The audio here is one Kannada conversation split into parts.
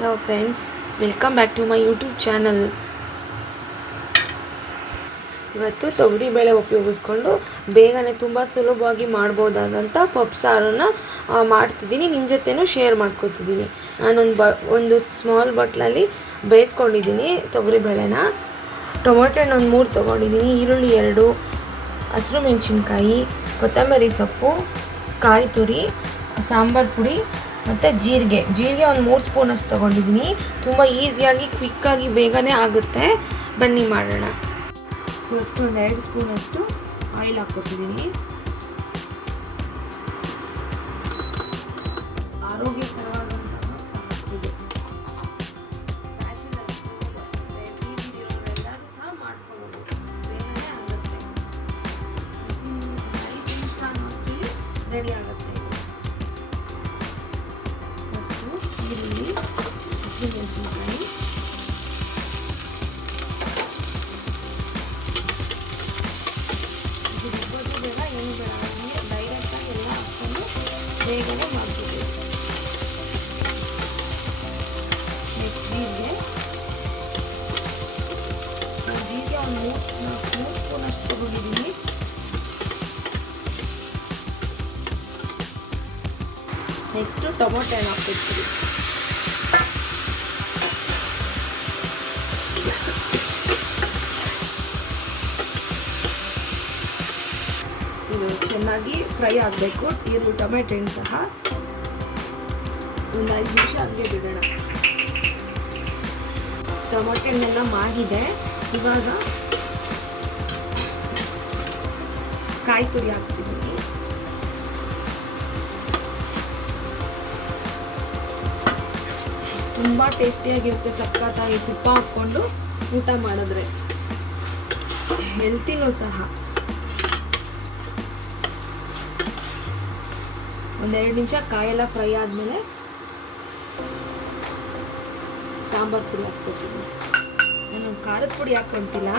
Hello friends, welcome back to my YouTube channel. ಇವತ್ತು ತೊಗರಿಬೇಳೆ ಉಪಯೋಗಿಸ್ಕೊಂಡು ಬೇಗನೆ ತುಂಬ ಸುಲಭವಾಗಿ ಮಾಡ್ಬೋದಾದಂಥ ಪಪ್ಪು ಸಾರನ್ನು ಮಾಡ್ತಿದ್ದೀನಿ. ನಿಮ್ಮ ಜೊತೆನೂ ಶೇರ್ ಮಾಡ್ಕೊತಿದ್ದೀನಿ. ಒಂದು ಸ್ಮಾಲ್ ಬಾಟ್ಲಲ್ಲಿ ಬೇಯಿಸ್ಕೊಂಡಿದ್ದೀನಿ ತೊಗರಿಬೇಳೆನ. ಟೊಮೊಟೊ ಹಣ್ಣು 3 ತೊಗೊಂಡಿದ್ದೀನಿ, ಈರುಳ್ಳಿ 2, ಹಸಿರು ಮೆಣಸಿನ್ಕಾಯಿ, ಕೊತ್ತಂಬರಿ ಸೊಪ್ಪು, ಕಾಯಿ ತುರಿ, ಸಾಂಬಾರು ಪುಡಿ ಮತ್ತು ಜೀರಿಗೆ 3 ಸ್ಪೂನಷ್ಟು ತೊಗೊಂಡಿದ್ದೀನಿ. ತುಂಬ ಈಸಿಯಾಗಿ ಕ್ವಿಕ್ಕಾಗಿ ಬೇಗನೆ ಆಗುತ್ತೆ. ಬನ್ನಿ ಮಾಡೋಣ. ಫಸ್ಟ್ 2 ಸ್ಪೂನಷ್ಟು ಆಯಿಲ್ ಹಾಕ್ಕೊತಿದ್ದೀನಿ. ಆರೋಗ್ಯಕರವಾದಂತಹ ಇದು ಎಲ್ಲರೂ ಸಹ ಮಾಡ್ಕೊಬೋದು, ಬೇಗನೆ ಆಗುತ್ತೆ. 5 ನಿಮಿಷ ಅನ್ನೋಷ್ಟರಲ್ಲಿ ರೆಡಿ ಆಗುತ್ತೆ. ಈರುಳ್ಳಿ, ಹಸಿಮೆಣಸಿನಕಾಯಿ, ಇದು ರುಬ್ಬೋದು ಬೇಡ, ಏನು ಬೇಡ, ನಮಗೆ ಡೈರೆಕ್ಟಾಗಿ ಎಲ್ಲ ಹಾಕ್ಕೊಂಡು ಬೇಗನೆ ಮಾಡ್ಬೋದು. ನೆಕ್ಸ್ಟ್ ಜೀರಿಗೆ ಒಂದು 3 ಸ್ಪೂನಷ್ಟು ತೊಗೊಂಡಿದ್ದೀನಿ. ನೆಕ್ಸ್ಟು ಟೊಮೊಟೊ ಹಣ್ಣು ಹಾಕ್ತಿರ್ತೀವಿ. ಇದು ಚೆನ್ನಾಗಿ ಫ್ರೈ ಆಗಬೇಕು. ಟೊಮೆಟೊ ಹಣ್ಣು ಸಹ ಒಂದು 5 ನಿಮಿಷ ಹಂಗೆ ಬಿಡೋಣ. ಟೊಮೊಟೊ ಹಣ್ಣೆಲ್ಲ ಮಾಗಿದೆ. ಇವಾಗ ಕಾಯಿ ತುರಿ ಹಾಕ್ತಿದ್ದೀನಿ. ತುಂಬ ಟೇಸ್ಟಿಯಾಗಿರುತ್ತೆ. ಸಕ್ಕತ್ತಾಗಿ ತುಪ್ಪ ಹಾಕ್ಕೊಂಡು ಊಟ ಮಾಡಿದ್ರೆ ಹೆಲ್ತಿನೂ ಸಹ. 1-2 ನಿಮಿಷ ಕಾಯೆಲ್ಲ ಫ್ರೈ ಆದಮೇಲೆ ಸಾಂಬಾರು ಪುಡಿ ಹಾಕ್ಕೊತೀನಿ. ನಾನು ಖಾರದ ಪುಡಿ ಹಾಕ್ಕೊಂತಿಲ್ಲ,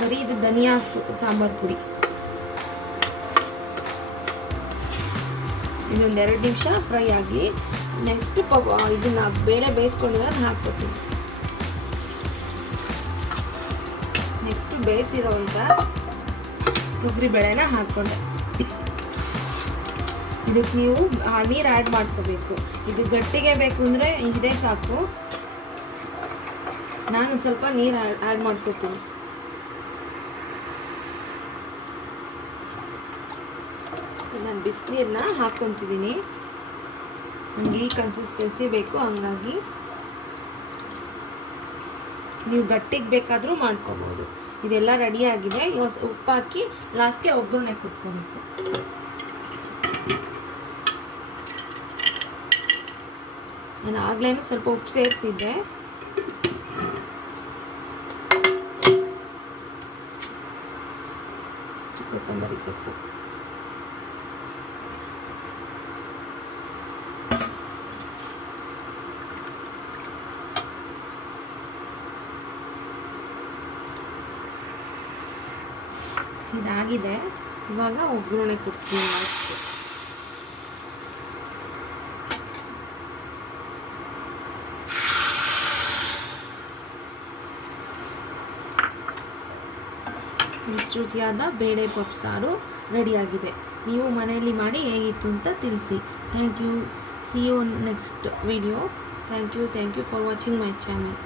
ಬರೀ ಇದು ಧನಿಯಾ ಸಾಂಬಾರು ಪುಡಿ. ಇದೊಂದು 2 ನಿಮಿಷ ಫ್ರೈ ಆಗಿ ನೆಕ್ಸ್ಟ್ ಇದನ್ನ ಬೇಳೆ ಬೇಯಿಸ್ಕೊಂಡಿರೋದು ಹಾಕ್ಕೊತೀನಿ. ನೆಕ್ಸ್ಟ್ ಬೇಯಿಸಿರೋಂಥ ತೊಗರಿಬೇಳೆನ ಹಾಕ್ಕೊಂಡೆ. ಇದಕ್ಕೆ ನೀವು ನೀರು ಆ್ಯಡ್ ಮಾಡ್ಕೋಬೇಕು. ಇದು ಗಟ್ಟಿಗೆ ಬೇಕು ಅಂದರೆ ಇದೇ ಸಾಕು. ನಾನು ಸ್ವಲ್ಪ ನೀರು ಆ್ಯಡ್ ಮಾಡ್ಕೋತೀನಿ. ನಾನು ಬಿಸಿನೀರನ್ನ ಹಾಕ್ಕೊತಿದ್ದೀನಿ. ನನಗೆ ಈ ಕನ್ಸಿಸ್ಟೆನ್ಸಿ ಬೇಕು, ಹಂಗಾಗಿ ನೀವು ಗಟ್ಟಿಗೆ ಬೇಕಾದರೂ ಮಾಡ್ಕೋಬೋದು. ಇದೆಲ್ಲ ರೆಡಿಯಾಗಿದೆ. ಇವಾಗ ಉಪ್ಪು ಹಾಕಿ ಲಾಸ್ಟ್ಗೆ ಒಗ್ಗರಣೆ ಕೊಟ್ಕೋಬೇಕು. ನಾನು ಆಗಲೇ ಸ್ವಲ್ಪ ಉಪ್ಪು ಸೇರಿಸಿದ್ದೆ. ಇಷ್ಟು ಕೊತ್ತಂಬರಿ ಸೊಪ್ಪು, ಇದಾಗಿದೆ. ಇವಾಗ ಒಗ್ಗರಣೆ ಕೊಡ್ತೀನಿ. ರುಚಿಯಾದ ಬೇಳೆ ಪಪ್ಪು ಸಾರು ರೆಡಿಯಾಗಿದೆ. ನೀವು ಮನೆಯಲ್ಲಿ ಮಾಡಿ ಹೇಗಿತ್ತು ಅಂತ ತಿಳಿಸಿ. Thank you. See you next video. Thank you for watching my channel.